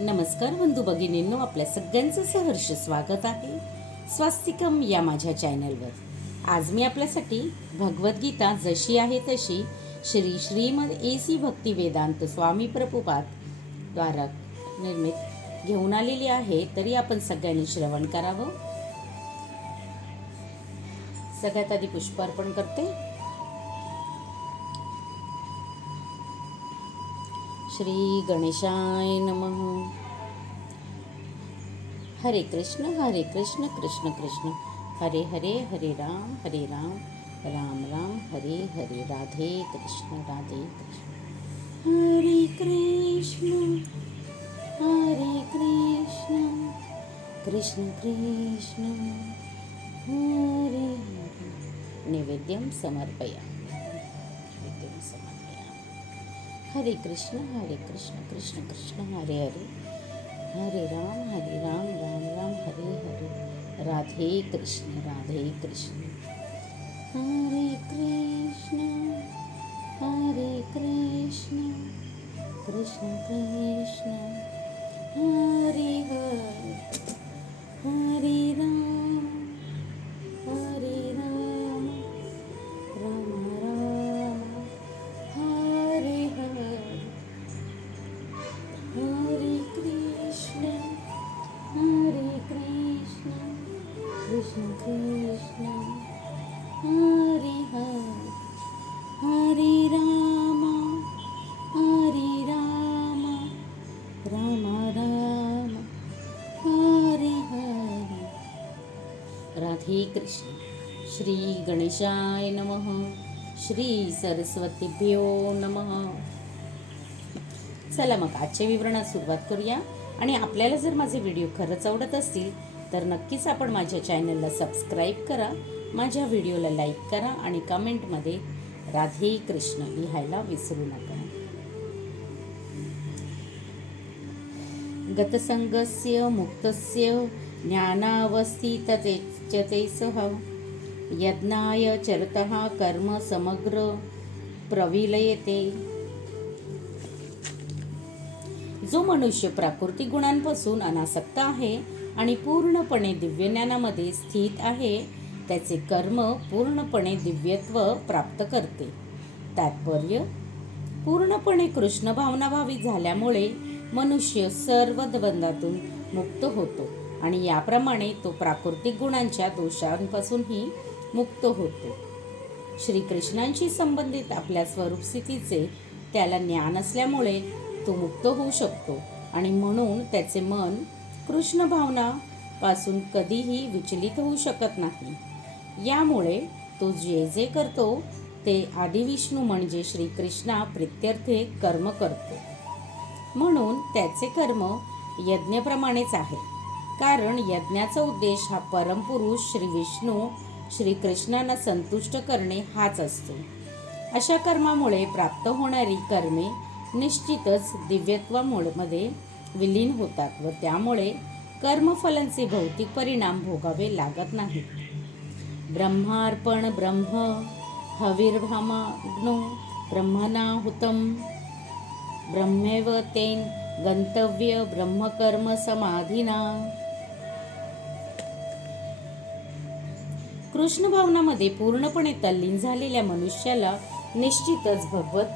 नमस्कार बंधू भगिनींनो, आपल्या सगळ्यांचं सहर्ष स्वागत आहे स्वास्तिकम या माझ्या चॅनलवर। आज मी आपल्यासाठी भगवद्गीता जशी आहे तशी श्री श्रीमद AC भक्ती वेदांत स्वामी प्रभुपाद द्वारा निर्मित घेऊन आलेली आहे। तरी आपण सगळ्यांनी श्रवण करावं। सगळ्यात आधी पुष्प अर्पण करते। श्री गणेशाय नमः। हरे कृष्ण कृष्ण कृष्ण हरे हरे, हरे राम राम राम हरे हरे। राधे कृष्ण हरे कृष्ण कृष्ण कृष्ण हरे हरे। नैवेद्यं समर्पयामि। हरे कृष्ण कृष्ण कृष्ण हरे हरे, हरे राम राम राम हरे हरे। राधे कृष्ण हरे कृष्ण कृष्ण कृष्ण हरे हरे। हरे राम राम राम हरे हरे। हरे कृष्ण कृष्ण कृष्ण हरे हरे। हरे राम राम राम हरे हरे। राधे कृष्ण। श्री गणेशाय नमः। श्री सरस्वतीभ्यो नमः। चला मग आजच्या विवरणात सुरुवात करूया। आणि आपल्याला जर माझे व्हिडिओ खरंच आवडत असतील तर नक्कीच आपण माझ्या चॅनलला सबस्क्राईब करा, माझ्या व्हिडिओला लाईक करा आणि कमेंटमध्ये राधे कृष्ण लिहायला विसरू नका। गतसंगस्य मुक्तस्य ज्ञानावस्थितते सह यज्ञाय चरतः कर्म समग्र प्रविलयते। जो मनुष्य प्राकृतिक गुणांपासून अनासक्त आहे आणि पूर्णपणे दिव्य ज्ञानामध्ये स्थित आहे, त्याचे कर्म पूर्णपणे दिव्यत्व प्राप्त करते। तात्पर्य: पूर्णपणे कृष्ण भावनाभावी झाल्यामुळे मनुष्य सर्व बंधातून मुक्त होतो आणि याप्रमाणे तो प्राकृतिक गुणांच्या दोषांपासूनही मुक्त होतो। श्रीकृष्णांशी संबंधित आपल्या स्वरूप स्थितीचे त्याला ज्ञान असल्यामुळे तो मुक्त होऊ शकतो आणि म्हणून त्याचे मन कृष्ण भावना पासून कधीही विचलित होऊ शकत नाही। यामुळे तो जे जे करतो ते आदिविष्णू म्हणजे श्रीकृष्णा प्रित्यर्थे कर्म करतो। म्हणून त्याचे कर्म यज्ञाप्रमाणेच आहे, कारण यज्ञाचा उद्देश हा परमपुरुष श्री विष्णू श्रीकृष्णांना संतुष्ट करणे हाच असतो। अशा कर्मामुळे प्राप्त होणारी कर्मे निश्चितच दिव्यत्वामध्ये विलीन होतात व त्यामुळे कर्मफलांचे भौतिक परिणाम भोगावे लागत नाहीत। ब्रह्मार्पण ब्रह्म हविर्भामाग्नो ब्रह्मणाहुतं ब्रह्मैव तेन गंतव्य ब्रह्मकर्म समाधिना। कृष्ण भावनामध्ये पूर्णपणे तल्लीन झालेल्या मनुष्याला निश्चितच भगवत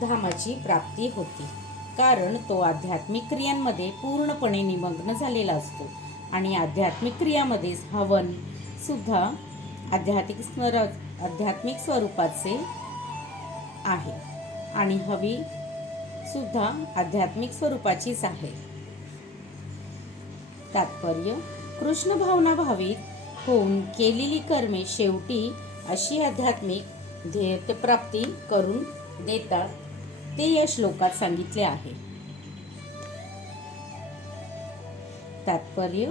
धामाची प्राप्ती होते, कारण तो आध्यात्मिक क्रियांमध्ये पूर्णपणे निमग्न झालेला असतो आणि आध्यात्मिक क्रियामध्ये हवन सुद्धा आध्यात्मिक स्वरूपाचे आहे आणि हवी सुद्धा आध्यात्मिक स्वरूपाचीच आहे। तात्पर्य: कृष्ण भावना भावित होऊन केलेली कर्मे शेवटी अशी आध्यात्मिक ध्येयप्राप्ती करून देतात, ते या श्लोकात सांगितले आहे। तात्पर्य: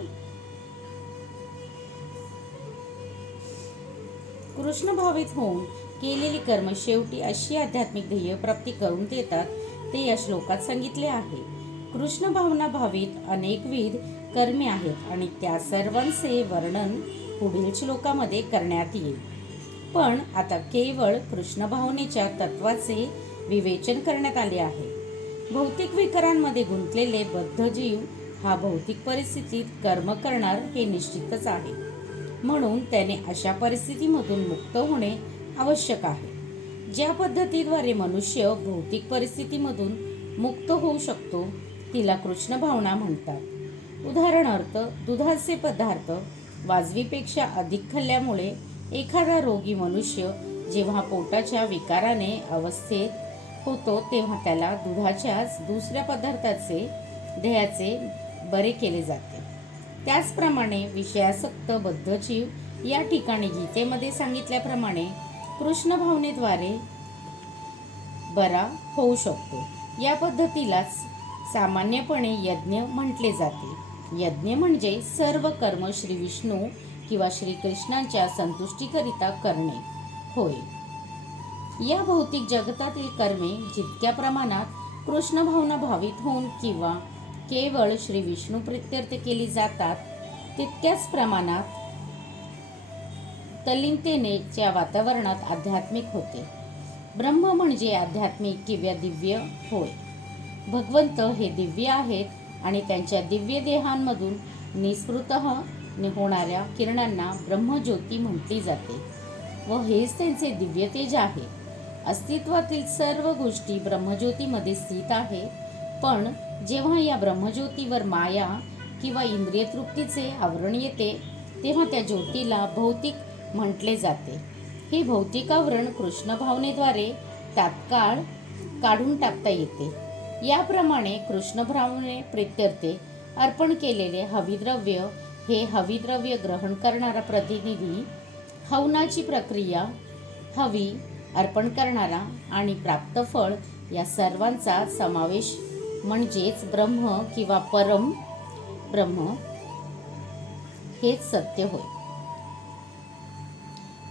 कृष्ण भावित होऊन केलेली कर्म शेवटी अशी आध्यात्मिक ध्येय प्राप्ती करून देतात, ते या श्लोकात सांगितले आहे। कृष्ण भावना भावित अनेकविध कर्मे आहेत आणि त्या सर्वांचे वर्णन पुढील श्लोकामध्ये करण्यात येईल। पण आता केवळ कृष्ण भावनेच्या तत्वाचे विवेचन करण्यात आले आहे। भौतिक विकारांमध्ये गुंतलेले बद्ध जीव हा भौतिक परिस्थितीत कर्म करणार हे निश्चितच आहे. म्हणून त्याने अशा परिस्थितीमधून मुक्त होणे आवश्यक आहे. ज्या पद्धतीद्वारे मनुष्य भौतिक परिस्थितीमधून मुक्त होऊ शकतो तिला कृष्ण भावना म्हणतात. उदाहरणार्थ, दुधाचे पदार्थ वाजवीपेक्षा अधिक खाल्ल्यामुळे एखादा रोगी मनुष्य जेव्हा पोटाच्या विकाराने अवस्थेत होतो तेव्हा त्याला दुधाच्याच दुसऱ्या पदार्थाचे देहाचे बरे केले जाते. त्याचप्रमाणे विषयासक्त बद्ध जीव या ठिकाणी गीतेमध्ये सांगितल्याप्रमाणे कृष्ण भावनेद्वारे बरा होऊ शकतो. या पद्धतीलाच सामान्यपणे यज्ञ म्हटले जाते. यज्ञ म्हणजे सर्व कर्म श्री विष्णू किंवा श्रीकृष्णांच्या संतुष्टीकरिता करणे होय. या भौतिक जगतातील कर्मे जितक्या प्रमाणात कृष्ण भावना भावित होऊन किंवा केवळ श्री विष्णू प्रित्यर्थ केली जातात तितक्याच प्रमाणात तल्लीनतेच्या वातावरणात आध्यात्मिक होते. ब्रह्म म्हणजे आध्यात्मिक किंवा दिव्य होय. भगवंत हे दिव्य आहेत आणि त्यांच्या दिव्य देहांमधून निस्पृतः होणाऱ्या किरणांना ब्रह्मज्योती म्हटली जाते व हेच त्यांचे दिव्य तेज आहे. अस्तित्वातील सर्व गोष्टी ब्रह्मज्योतीमध्ये स्थित आहे. पण जेव्हा या ब्रह्मज्योतीवर माया किंवा इंद्रिय तृप्तीचे आवरण येते तेव्हा त्या ज्योतीला भौतिक म्हटले जाते. हे भौतिक आवरण कृष्ण भावनेद्वारे तात्काळ काढून टाकता येते. याप्रमाणे कृष्ण भावने प्रित्यर्थे अर्पण केलेले हविद्रव्य हे हविद्रव्य ग्रहण करणारा प्रतिनिधी, हवनाची प्रक्रिया, हवी अर्पण करणारा आणि प्राप्त फळ या सर्वांचा समावेश म्हणजेच ब्रह्म किंवा परम ब्रह्म हेच सत्य होय.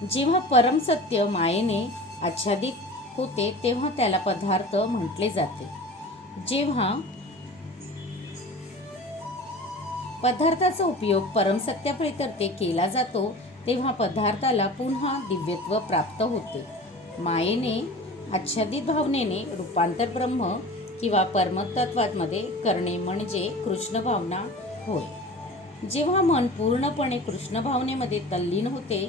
जेव्हा परम सत्य मायेने आच्छादित होते तेव्हा त्याला पदार्थ म्हटले जाते. जेव्हा पदार्थाचा उपयोग परमसत्याप्रित्यर्थे केला जातो तेव्हा पदार्थाला पुन्हा दिव्यत्व प्राप्त होते. मायेने आच्छादित भावनेने रूपांतर ब्रह्म किंवा परमतत्वामध्ये करणे म्हणजे कृष्ण भावना होय. जेव्हा मन पूर्णपणे कृष्ण भावनेमध्ये तल्लीन होते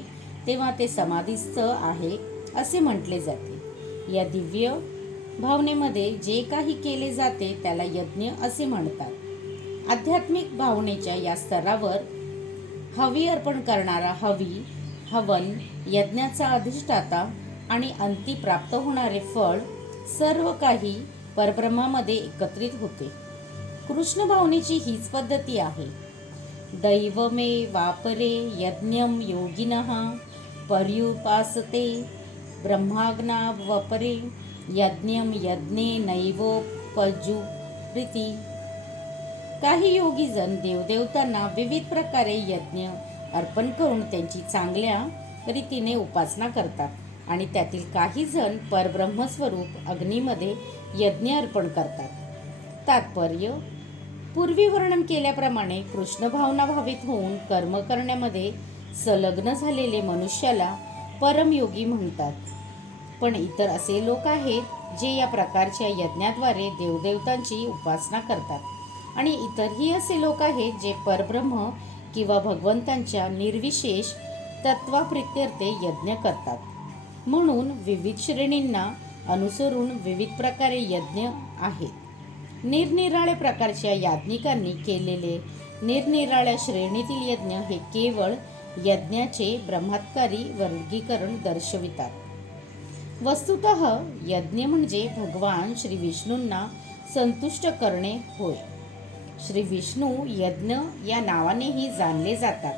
तेव्हा ते समाधीस्थ आहे असे म्हटले जाते. या दिव्य भावनेमध्ये जे काही केले जाते त्याला यज्ञ असे म्हणतात. आध्यात्मिक भावनेच्या या स्तरावर हवी अर्पण करणारा हवी, हवन, यज्ञाचा अधिष्ठाता आणि अंती प्राप्त होणारे फळ सर्व काही परब्रह्मामध्ये एकत्रित होते. कृष्ण भावनेची हीच पद्धती आहे. दैवमे वापरे यज्ञम योगिनः पर्युपासते ब्रह्माग्ना वपरे यज्ञम यज्ञे नैवोपजुप्रीती. काही योगीजन देवदेवतांना विविध प्रकारे यज्ञ अर्पण करून त्यांची चांगल्या रीतीने उपासना करतात आणि त्यातील काही जण परब्रह्मस्वरूप अग्नीमध्ये यज्ञ अर्पण करतात. तात्पर्य, पूर्वी वर्णन केल्याप्रमाणे कृष्ण भावना भावित होऊन कर्म करण्यामध्ये संलग्न झालेले मनुष्याला परमयोगी म्हणतात. पण इतर असे लोक आहेत जे या प्रकारच्या यज्ञाद्वारे देवदेवतांची उपासना करतात आणि इतरही असे लोक आहेत जे परब्रह्म किंवा भगवंतांच्या निर्विशेष तत्वाप्रित्यर्थे यज्ञ करतात. म्हणून विविध श्रेणींना अनुसरून विविध प्रकारे यज्ञ आहेत. निरनिराळ्या प्रकारच्या याज्ञिकांनी केलेले निरनिराळ्या श्रेणीतील यज्ञ हे केवळ यज्ञाचे ब्रह्मात्कारी वर्गीकरण दर्शवितात. वस्तुतः यज्ञ म्हणजे भगवान श्री विष्णूंना संतुष्ट करणे होय. श्री विष्णू यज्ञ या नावानेही जाणले जातात.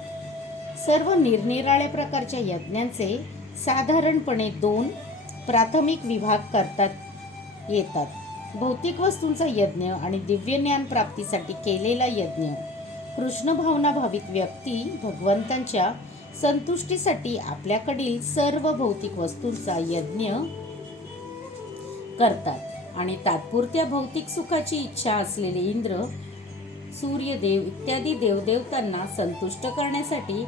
सर्व निरनिराळ्या प्रकारच्या यज्ञांचे साधारणपणे 2 प्राथमिक विभाग करतात येतात. भौतिक वस्तूंचा यज्ञ आणि दिव्य ज्ञान प्राप्तीसाठी केलेला यज्ञ. कृष्ण भावना भावित व्यक्ती भगवंतांच्या संतुष्टीसाठी आपल्याकडील सर्व भौतिक वस्तूंचा यज्ञ करतात आणि तात्पुरत्या भौतिक सुखाची इच्छा असलेले इंद्र, सूर्यदेव इत्यादी देवदेवतांना संतुष्ट करण्यासाठी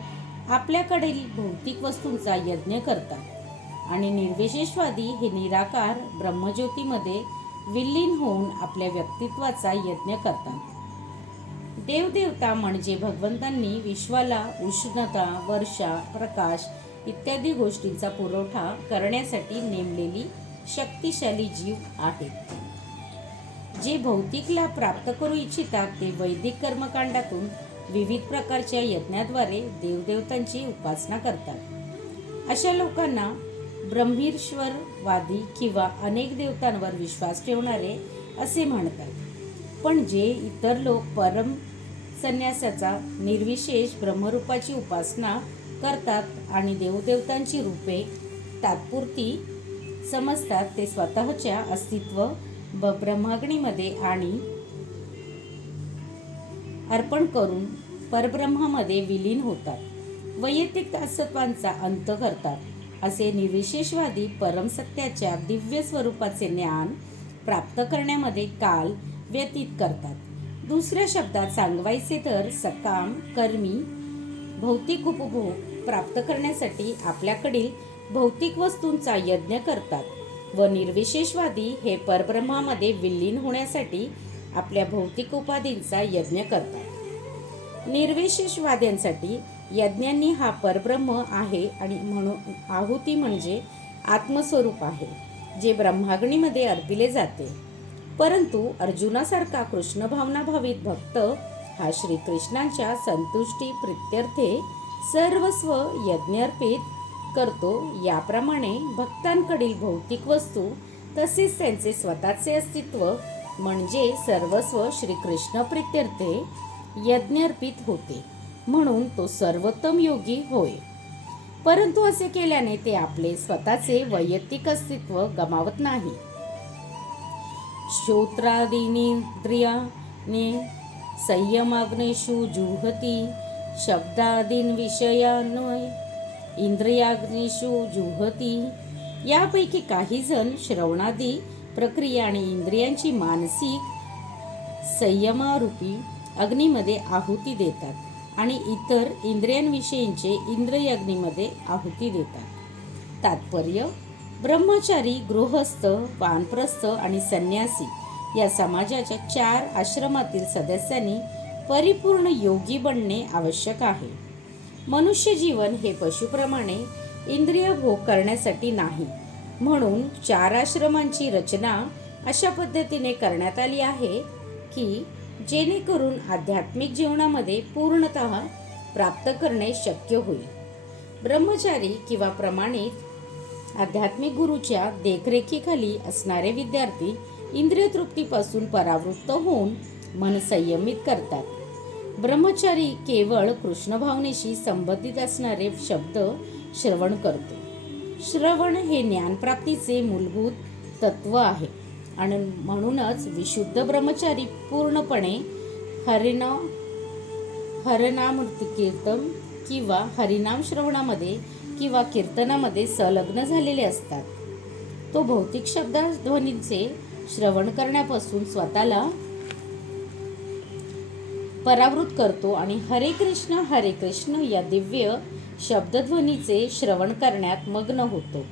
आपल्याकडील भौतिक वस्तूंचा यज्ञ करतात आणि निर्विशेषवादी हे निराकार ब्रह्मज्योतीमध्ये विलीन होऊन आपल्या व्यक्तित्वाचा यज्ञ करतात. देवदेवता म्हणजे भगवंतांनी विश्वाला उष्णता, वर्षा, प्रकाश इत्यादी गोष्टींचा पुरवठा करण्यासाठी नेमलेली शक्तिशाली जीव आहेत. जे भौतिक लाभ प्राप्त करू इच्छितात ते वैदिक कर्मकांडातून विविध प्रकारच्या यज्ञाद्वारे देवदेवतांची उपासना करतात. अशा लोकांना ब्रह्मेश्वरवादी किंवा अनेक देवतांवर विश्वास ठेवणारे असे म्हणतात. पण जे इतर लोक परम संन्यासाचा निर्विशेष ब्रह्मरूपाची उपासना करतात आणि देवदेवतांची रूपे तात्पुरती समजतात, ते स्वतःच्या अस्तित्व ब्रह्माग्नीमध्ये आणि अर्पण करून परब्रह्मामध्ये विलीन होतात. वैयक्तिक दासत्वांचा अंत करतात. असे निर्विशेषवादी परमसत्याच्या दिव्य स्वरूपाचे ज्ञान प्राप्त करण्यामध्ये काल व्यतीत करतात. दुसऱ्या शब्दात सांगायचे तर सकाम कर्मी भौतिक उपभोग प्राप्त करण्यासाठी आपल्याकडील भौतिक वस्तूंचा यज्ञ करतात व निर्विशेषवादी हे परब्रह्मामध्ये विलीन होण्यासाठी आपल्या भौतिक उपाधींचा यज्ञ करतात. निर्विशेषवाद्यांसाठी यज्ञांनी हा परब्रह्म आहे आणि म्हणून आहुती म्हणजे आत्मस्वरूप आहे, जे ब्रह्माग्नीमध्ये अर्पिले जाते. परंतु अर्जुनासारखा कृष्ण भावनाभावित भक्त हा श्रीकृष्णांच्या संतुष्टी प्रित्यर्थे सर्वस्व यज्ञार्पित करतो. याप्रमाणे भक्तांकडील भौतिक वस्तू तसेच त्यांचे स्वतःचे अस्तित्व म्हणजे सर्वस्व श्रीकृष्ण प्रित्यर्थे यज्ञार्पित होते. म्हणून तो सर्वोत्तम योगी होय. परंतु असे केल्याने ते आपले स्वतःचे वैयक्तिक अस्तित्व गमावत नाही. श्रोत्रादीनिंद्रियाने संयमाग्नेषु जुहती, शब्दादीन विषयान्वय इंद्रियाग्निषु जुहती. यापैकी काही जण श्रवणादी प्रक्रिया आणि इंद्रियांची मानसिक संयमारूपी अग्नीमध्ये आहुती देतात आणि इतर इंद्रियांविषयींचे इंद्रिय अग्नीमध्ये आहुती देतात. तात्पर्य: ब्रह्मचारी, गृहस्थ, वानप्रस्थ आणि संन्यासी या समाजाच्या 4 आश्रमातील सदस्यांनी परिपूर्ण योगी बनणे आवश्यक आहे. मनुष्य जीवन हे पशुप्रमाणे इंद्रिय भोग करण्यासाठी नाही. म्हणून 4 आश्रमांची रचना अशा पद्धतीने करण्यात आली आहे की जेणेकरून आध्यात्मिक जीवनामध्ये पूर्णतः प्राप्त करणे शक्य होईल. ब्रह्मचारी किंवा प्रमाणित आध्यात्मिक गुरूच्या देखरेखीखाली असणारे विद्यार्थी इंद्रिय तृप्तीपासून परावृत्त होऊन मन संयमित करतात. ब्रह्मचारी केवळ कृष्ण भावनेशी संबंधित असणारे शब्द श्रवण करतो. श्रवण हे ज्ञानप्राप्तीचे मूलभूत तत्व आहे आणि म्हणूनच विशुद्ध ब्रह्मचारी पूर्णपणे हरिनाम कीर्तन किंवा हरिनाम श्रवणामध्ये किंवा कीर्तनामध्ये संलग्न झालेले असतात. तो भौतिक शब्दध्वनींचे श्रवण करण्यापासून स्वतःला परावृत्त करतो आणि हरे कृष्ण या दिव्य शब्दध्वनीचे श्रवण करण्यात मग्न होतो.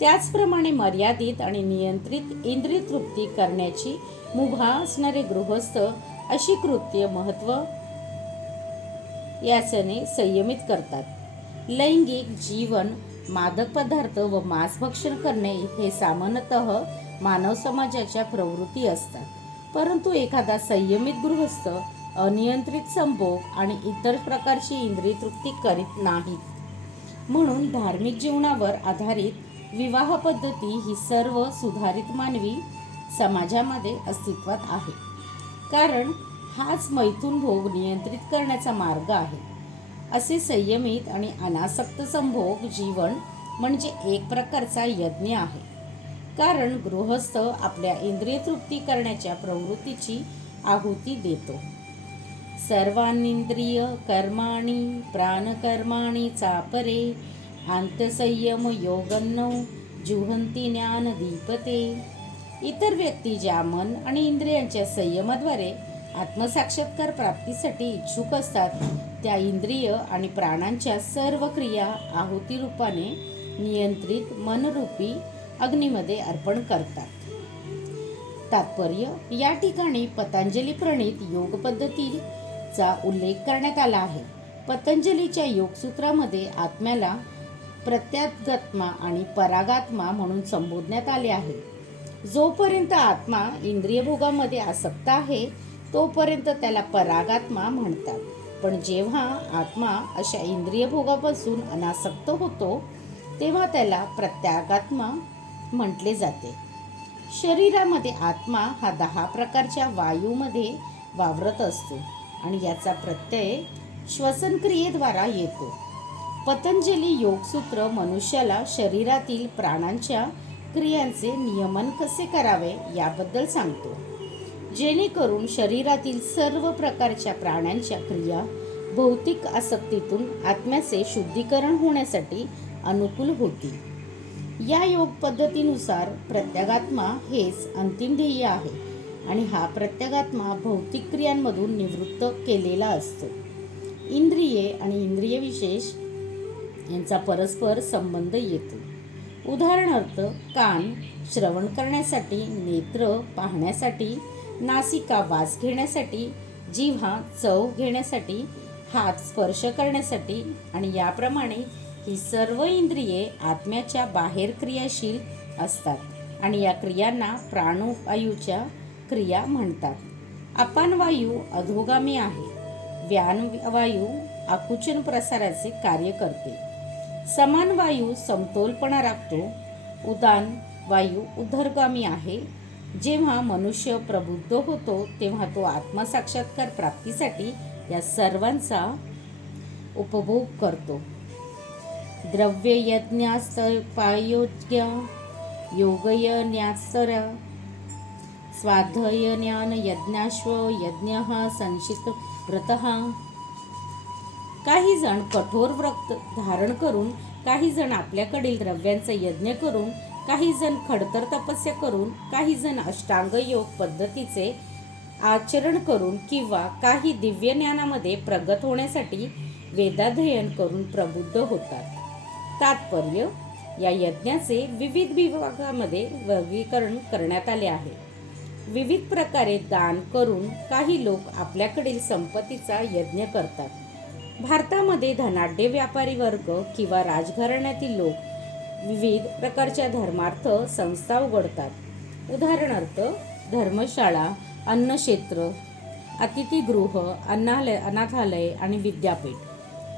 त्याचप्रमाणे मर्यादित आणि नियंत्रित इंद्रिय तृप्ती करण्याची मुभा असणारे गृहस्थ अशी कृत्य महत्त्व याचने संयमित करतात. लैंगिक जीवन, मादक पदार्थ व मांसभक्षण करणे हे सामान्यतः मानव समाजाच्या प्रवृत्ती असतात. परंतु एखादा संयमित गृहस्थ अनियंत्रित संभोग आणि इतर प्रकारची इंद्रिय तृप्ती करीत नाहीत. म्हणून धार्मिक जीवनावर आधारित विवाह पद्धती ही सर्व सुधारित मानवी समाजामध्ये अस्तित्वात आहे, कारण हाच मैथून भोग नियंत्रित करण्याचा मार्ग आहे. असे संयमित आणि अनासक्त संभोग जीवन म्हणजे एक प्रकारचा यज्ञ आहे, कारण गृहस्थ आपल्या इंद्रिय तृप्ती करण्याच्या प्रवृत्तीची आहुती देतो. सर्वानिंद्रिय कर्माणि प्राणकर्माणि चापरे अंतसंयम योगन्नो जुहंती ज्ञान दीपते. इतर व्यक्ती ज्या मन आणि इंद्रियांच्या संयमाद्वारे आत्मसाक्षात्कार प्राप्तीसाठी इच्छुक असतात, त्या इंद्रिय आणि प्राणांच्या सर्व क्रिया आहुती रूपाने नियंत्रित मनरूपी अग्नीमध्ये अर्पण करतात. तात्पर्य: या ठिकाणी पतंजली प्रणीत योग पद्धतीचा उल्लेख करण्यात आला आहे. पतंजलीच्या योगसूत्रामध्ये आत्म्याला प्रत्यागात्मा आणि परागात्मा म्हणून संबोधण्यात आले आहे. जोपर्यंत आत्मा इंद्रियभोगामध्ये आसक्त आहे तोपर्यंत त्याला परागात्मा म्हणतात. पण जेव्हा आत्मा अशा इंद्रियभोगापासून अनासक्त होतो तेव्हा त्याला प्रत्यागात्मा म्हटले जाते. शरीरामध्ये आत्मा हा 10 प्रकारच्या वायूमध्ये वावरत असतो आणि याचा प्रत्यय श्वसनक्रियेद्वारा येतो. पतंजली योगसूत्र मनुष्याला शरीरातील प्राणांच्या क्रियांचे नियमन कसे करावे याबद्दल सांगतो, जेणेकरून शरीरातील सर्व प्रकारच्या प्राण्यांच्या क्रिया भौतिक आसक्तीतून आत्म्याचे शुद्धीकरण होण्यासाठी अनुकूल होतील. या योग पद्धतीनुसार प्रत्यागात्मा हेच अंतिम ध्येय आहे आणि हा प्रत्यागात्मा भौतिक क्रियांमधून निवृत्त केलेला असतो. इंद्रिये आणि इंद्रिय विशेष यांचा परस्पर संबंध येतो. उदाहरणार्थ, कान श्रवण करण्यासाठी, नेत्र पाहण्यासाठी, नासिका वास घेण्यासाठी, जिव्हा चव घेण्यासाठी, हात स्पर्श करण्यासाठी आणि याप्रमाणे ही सर्व इंद्रिये आत्म्याच्या बाहेर क्रियाशील असतात आणि या क्रियांना प्राणवायूच्या क्रिया म्हणतात. अपान वायू अधोगामी आहे. व्यान वायू आकुंचन प्रसाराचे कार्य करते. समान वायू समतोलपणा राखतो. उदान वायू उदरगामी आहे. जेव्हा मनुष्य प्रबुद्ध होतो तेव्हा तो आत्मसाक्षात्कार प्राप्तीसाठी या सर्वांचा उपभोग करतो. द्रव्ययज्ञास्तपायोज्ञ योगयज्ञास्तर स्वाध्यायज्ञान यज्ञाश्व यज्ञः संशित व्रतः. काही जण कठोर व्रत धारण करून, काही जण आपल्याकडील द्रव्यांचा यज्ञ करून, काही जण खडतर तपस्या करून, काही जण अष्टांग योग पद्धतीचे आचरण करून किंवा काही दिव्य ज्ञानामध्ये प्रगत होण्यासाठी वेदाध्ययन करून प्रबुद्ध होतात. तात्पर्य: या यज्ञाचे विविध विभागामध्ये वर्गीकरण करण्यात आले आहे. विविध प्रकारे दान करून काही लोक आपल्याकडील संपत्तीचा यज्ञ करतात. भारतामध्ये धनाढ्य व्यापारी वर्ग किंवा राजघराण्यातील लोक विविध प्रकारच्या धर्मार्थ संस्था उघडतात. उदाहरणार्थ, धर्मशाळा, अन्नक्षेत्र, अतिथीगृह, अनाथालय आणि विद्यापीठ.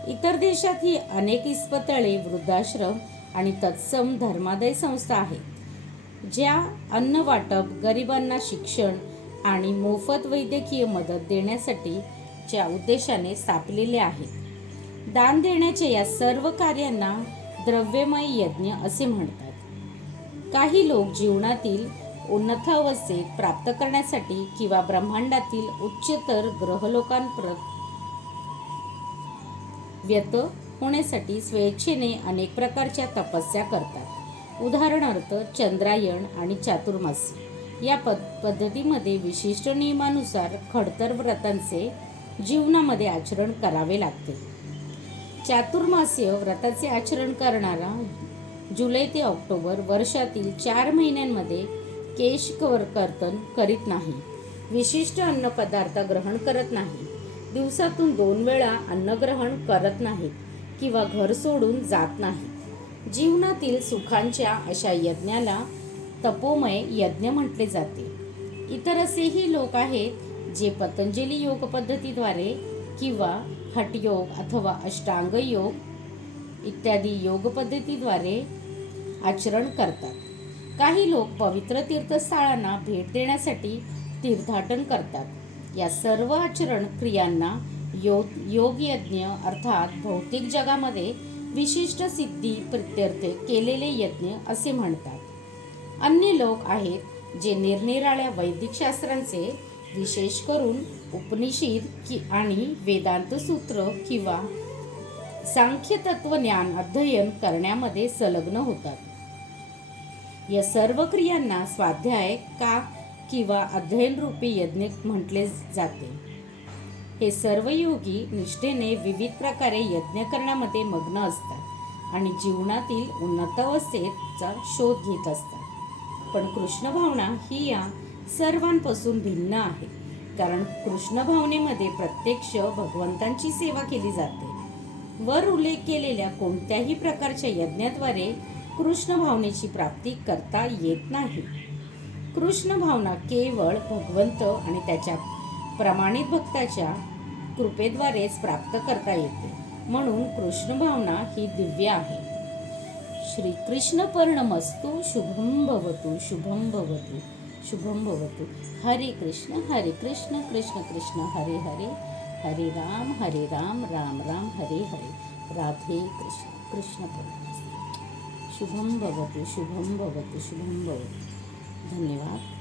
इतर देशातही अनेक इस्पितळे, वृद्धाश्रम आणि तत्सम धर्मादाय संस्था आहेत, ज्या अन्न वाटप, गरिबांना शिक्षण आणि मोफत वैद्यकीय मदत देण्यासाठीच्या उद्देशाने स्थापलेले आहेत. दान देण्याच्या या सर्व कार्यांना द्रव्यमय यज्ञ असे म्हणतात. काही लोक जीवनातील उन्नतावस्थेत प्राप्त करण्यासाठी किंवा ब्रह्मांडातील उच्चतर ग्रहलोकांपर्यंत व्यत होण्यासाठी स्वेच्छेने अनेक प्रकारच्या तपस्या करतात. उदाहरणार्थ, चंद्रायण आणि चातुर्मासी या पद्धतीमध्ये विशिष्ट नियमानुसार खडतर व्रतांचे जीवनामध्ये आचरण करावे लागते. चातुर्मास्य व्रताचे आचरण करणारा जुलै ते ऑक्टोबर वर्षातील 4 महिन्यांमध्ये केश कर्तन करीत नाही, विशिष्ट अन्नपदार्थ ग्रहण करत नाही, दिवसातून 2 वेळा अन्नग्रहण करत नाही किंवा घर सोडून जात नाही. जीवनातील सुखांच्या अशा यज्ञाला तपोमय यज्ञ म्हटले जाते. इतर असेही लोक आहेत जे पतंजली योग पद्धतीद्वारे किंवा हठयोग अथवा अष्टांग योग इत्यादी योग पद्धतीद्वारे आचरण करतात. काही लोक पवित्र तीर्थस्थळांना भेट देण्यासाठी तीर्थाटन करतात. या सर्व आचरण क्रियांना योग यज्ञ अर्थात भौतिक जगामध्ये विशिष्ट सिद्धी प्रित्यर्थ केलेले यज्ञ असे म्हणतात. अन्य लोक आहेत जे निरनिराळ्या वैदिक शास्त्रांचे, विशेष करून उपनिषद आणि वेदांत सूत्र किंवा सांख्य तत्वज्ञान अध्ययन करण्यामध्ये संलग्न होतात. या सर्व क्रियांना स्वाध्याय किंवा अध्ययनरूपी यज्ञ म्हटले जाते. हे सर्व योगी निष्ठेने विविध प्रकारे यज्ञ करण्यामध्ये मग्न असतात आणि जीवनातील उन्नतावस्थेचा शोध घेत असतात. पण कृष्ण भावना ही या सर्वांपासून भिन्न आहे, कारण कृष्ण भावनेमध्ये प्रत्यक्ष भगवंतांची सेवा केली जाते. वर उल्लेख केलेल्या कोणत्याही प्रकारच्या यज्ञाद्वारे कृष्ण भावनेची प्राप्ती करता येत नाही. कृष्ण भावना केवळ भगवंत आणि त्याच्या प्रमाणित भक्ताच्या कृपेद्वारेच प्राप्त करता येते. म्हणून कृष्ण भावना ही दिव्य आहे. श्री कृष्ण पर्णमस्तु. शुभम भवतु, शुभम भवतु, शुभम भवतु. हरे कृष्ण कृष्ण कृष्ण हरे हरे, हरे राम राम राम हरे हरे. राधे कृष्ण. कृष्ण पर्णमस्तु. शुभम भवतु, शुभम भवतु, शुभम भवतु. धन्यवाद.